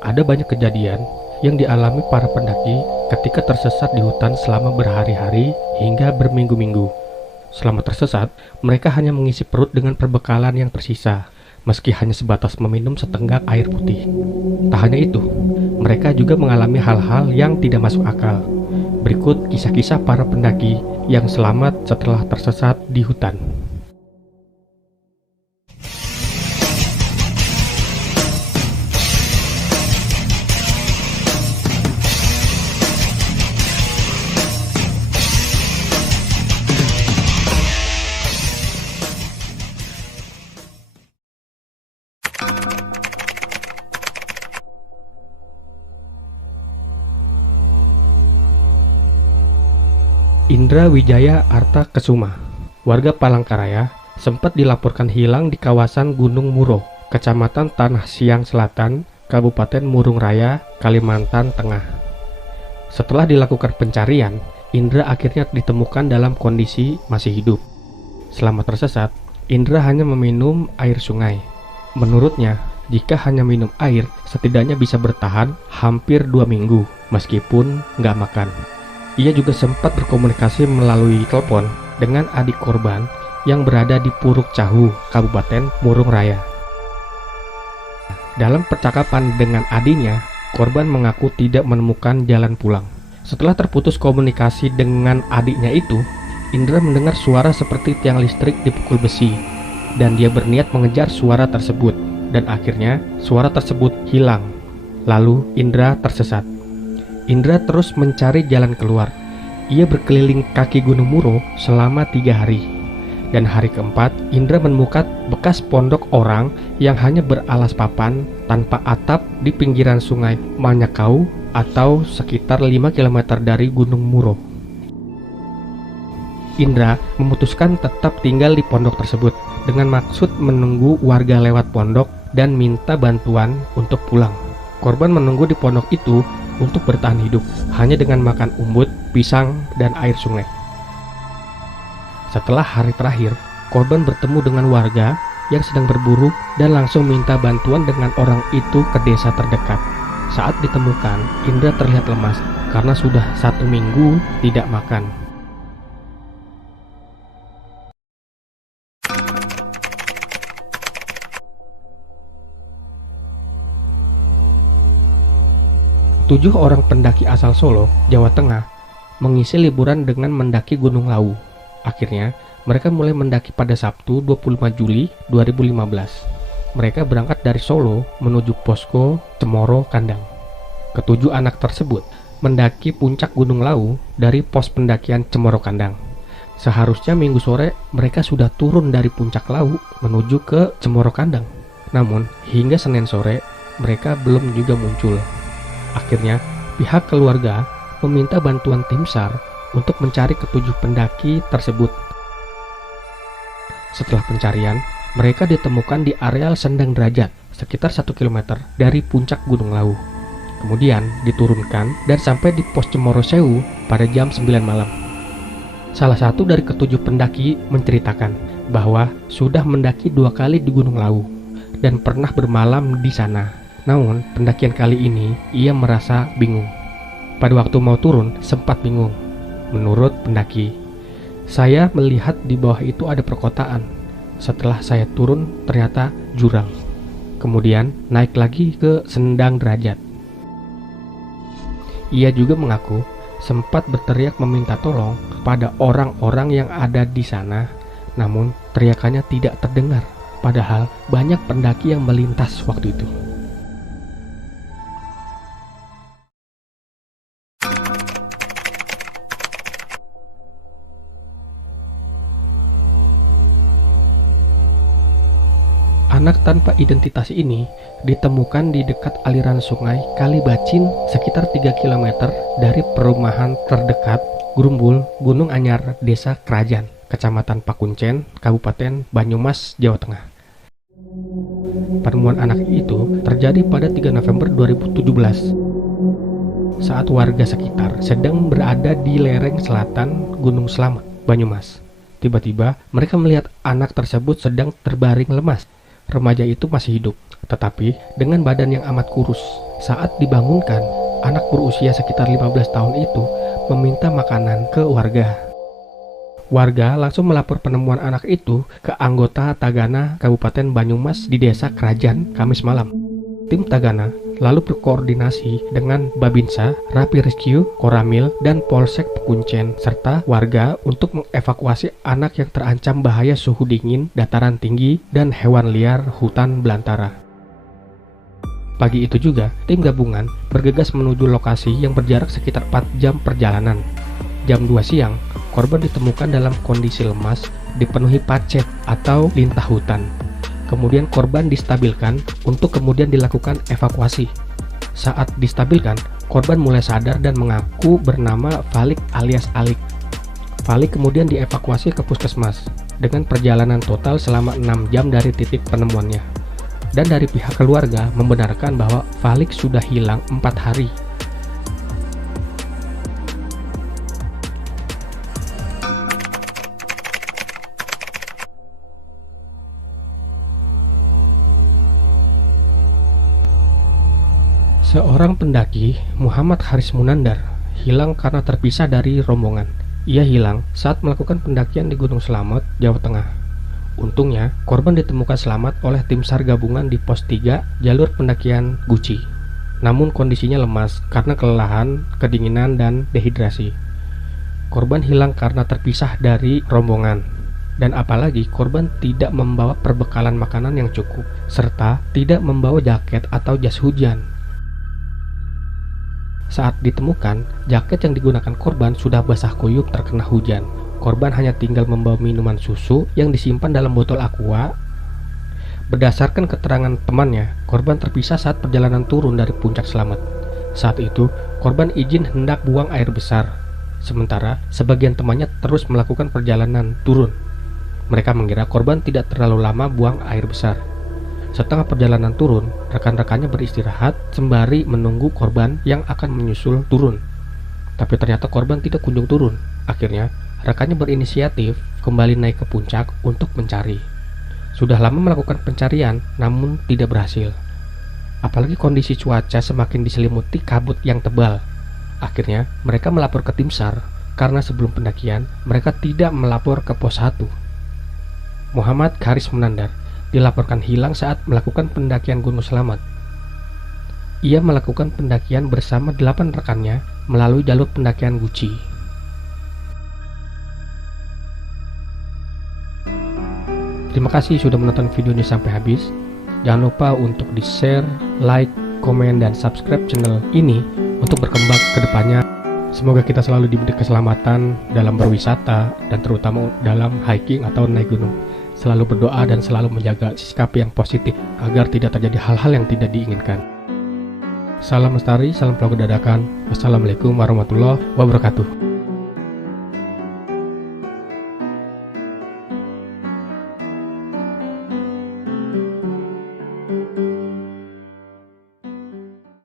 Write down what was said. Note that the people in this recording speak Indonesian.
Ada banyak kejadian yang dialami para pendaki ketika tersesat di hutan selama berhari-hari hingga berminggu-minggu. Selama tersesat, mereka hanya mengisi perut dengan perbekalan yang tersisa, meski hanya sebatas meminum setenggak air putih. Tak hanya itu, mereka juga mengalami hal-hal yang tidak masuk akal. Berikut kisah-kisah para pendaki yang selamat setelah tersesat di hutan. Indra Wijaya Arta Kesuma, warga Palangkaraya, sempat dilaporkan hilang di kawasan Gunung Muro, Kecamatan Tanah Siang Selatan, Kabupaten Murung Raya, Kalimantan Tengah. Setelah dilakukan pencarian, Indra akhirnya ditemukan dalam kondisi masih hidup. Selama tersesat, Indra hanya meminum air sungai. Menurutnya, jika hanya minum air, setidaknya bisa bertahan hampir 2 minggu, meskipun nggak makan. Ia juga sempat berkomunikasi melalui telepon dengan adik korban yang berada di Puruk Cahu, Kabupaten Murung Raya. Dalam percakapan dengan adiknya, korban mengaku tidak menemukan jalan pulang. Setelah terputus komunikasi dengan adiknya itu, Indra mendengar suara seperti tiang listrik dipukul besi, dan dia berniat mengejar suara tersebut, dan akhirnya suara tersebut hilang. Lalu Indra tersesat. Indra terus mencari jalan keluar. Ia berkeliling kaki Gunung Muro selama 3 hari. Dan hari keempat, Indra menemukan bekas pondok orang yang hanya beralas papan tanpa atap di pinggiran sungai Manyakau atau sekitar 5 km dari Gunung Muro. Indra memutuskan tetap tinggal di pondok tersebut dengan maksud menunggu warga lewat pondok dan minta bantuan untuk pulang. Korban menunggu di pondok itu untuk bertahan hidup hanya dengan makan umbut, pisang, dan air sungai. Setelah hari terakhir, korban bertemu dengan warga yang sedang berburu dan langsung minta bantuan dengan orang itu ke desa terdekat. Saat ditemukan, Indra terlihat lemas karena sudah 1 minggu tidak makan. Tujuh orang pendaki asal Solo, Jawa Tengah, mengisi liburan dengan mendaki Gunung Lawu. Akhirnya, mereka mulai mendaki pada Sabtu 25 Juli 2015. Mereka berangkat dari Solo menuju posko Cemoro Kandang. Ketujuh anak tersebut mendaki puncak Gunung Lawu dari pos pendakian Cemoro Kandang. Seharusnya minggu sore mereka sudah turun dari puncak Lawu menuju ke Cemoro Kandang. Namun, hingga Senin sore mereka belum juga muncul. Akhirnya, pihak keluarga meminta bantuan tim SAR untuk mencari ketujuh pendaki tersebut. Setelah pencarian, mereka ditemukan di areal Sendang Derajat, sekitar 1 km dari puncak Gunung Lawu. Kemudian diturunkan dan sampai di pos Cemoro Sewu pada jam 9 malam. Salah satu dari ketujuh pendaki menceritakan bahwa sudah mendaki 2 kali di Gunung Lawu dan pernah bermalam di sana. Namun, pendakian kali ini ia merasa bingung. Pada waktu mau turun, sempat bingung. Menurut pendaki, saya melihat di bawah itu ada perkotaan. Setelah saya turun, ternyata jurang. Kemudian, naik lagi ke Sendang Derajat. Ia juga mengaku sempat berteriak meminta tolong kepada orang-orang yang ada di sana. Namun, teriakannya tidak terdengar. Padahal, banyak pendaki yang melintas waktu itu. Anak tanpa identitas ini ditemukan di dekat aliran sungai Kalibacin sekitar 3 km dari perumahan terdekat Grumbul, Gunung Anyar, Desa Kerajaan, Kecamatan Pakuncen, Kabupaten Banyumas, Jawa Tengah. Penemuan anak itu terjadi pada 3 November 2017 saat warga sekitar sedang berada di lereng selatan Gunung Slamet, Banyumas. Tiba-tiba mereka melihat anak tersebut sedang terbaring lemas. Remaja itu masih hidup. tetapi dengan badan yang amat kurus. Saat dibangunkan, anak berusia sekitar 15 tahun itu meminta makanan ke warga. Warga langsung melapor penemuan anak itu ke anggota Tagana Kabupaten Banyumas di Desa Kerajaan Kamis malam. Tim Tagana lalu berkoordinasi dengan Babinsa, Rapi Rescue, Koramil, dan Polsek Pekuncen, serta warga untuk mengevakuasi anak yang terancam bahaya suhu dingin, dataran tinggi, dan hewan liar hutan belantara. Pagi itu juga, tim gabungan bergegas menuju lokasi yang berjarak sekitar 4 jam perjalanan. Jam 2 siang, korban ditemukan dalam kondisi lemas, dipenuhi pacet atau lintah hutan. Kemudian korban distabilkan untuk kemudian dilakukan evakuasi. Saat distabilkan, korban mulai sadar dan mengaku bernama Falik alias Alik. Falik kemudian dievakuasi ke puskesmas dengan perjalanan total selama 6 jam dari titik penemuannya. Dan dari pihak keluarga membenarkan bahwa Falik sudah hilang 4 hari. Seorang pendaki, Muhammad Haris Munandar, hilang karena terpisah dari rombongan. Ia hilang saat melakukan pendakian di Gunung Slamet, Jawa Tengah. Untungnya, korban ditemukan selamat oleh tim SAR gabungan di pos 3 jalur pendakian Guci. Namun kondisinya lemas karena kelelahan, kedinginan, dan dehidrasi. Korban hilang karena terpisah dari rombongan. Dan apalagi korban tidak membawa perbekalan makanan yang cukup, serta tidak membawa jaket atau jas hujan. Saat ditemukan, jaket yang digunakan korban sudah basah kuyup terkena hujan. Korban hanya tinggal membawa minuman susu yang disimpan dalam botol aqua. Berdasarkan keterangan temannya, korban terpisah saat perjalanan turun dari puncak Slamet. Saat itu, korban izin hendak buang air besar. Sementara, sebagian temannya terus melakukan perjalanan turun. Mereka mengira korban tidak terlalu lama buang air besar. Setelah perjalanan turun, rekan-rekannya beristirahat sembari menunggu korban yang akan menyusul turun. Tapi ternyata korban tidak kunjung turun. Akhirnya, rekannya berinisiatif kembali naik ke puncak untuk mencari. Sudah lama melakukan pencarian, namun tidak berhasil. Apalagi kondisi cuaca semakin diselimuti kabut yang tebal. Akhirnya, mereka melapor ke tim SAR, karena sebelum pendakian, mereka tidak melapor ke pos 1. Muhammad Haris Munandar dilaporkan hilang saat melakukan pendakian Gunung Slamet. Ia melakukan pendakian bersama 8 rekannya melalui jalur pendakian Guci. Terima kasih sudah menonton video ini sampai habis. Jangan lupa untuk di-share, like, komen, dan subscribe channel ini untuk berkembang ke depannya. Semoga kita selalu diberi keselamatan dalam berwisata dan terutama dalam hiking atau naik gunung. Selalu berdoa dan selalu menjaga sikap yang positif agar tidak terjadi hal-hal yang tidak diinginkan. Salam lestari, salam pulau dadakan. Wassalamualaikum warahmatullahi wabarakatuh.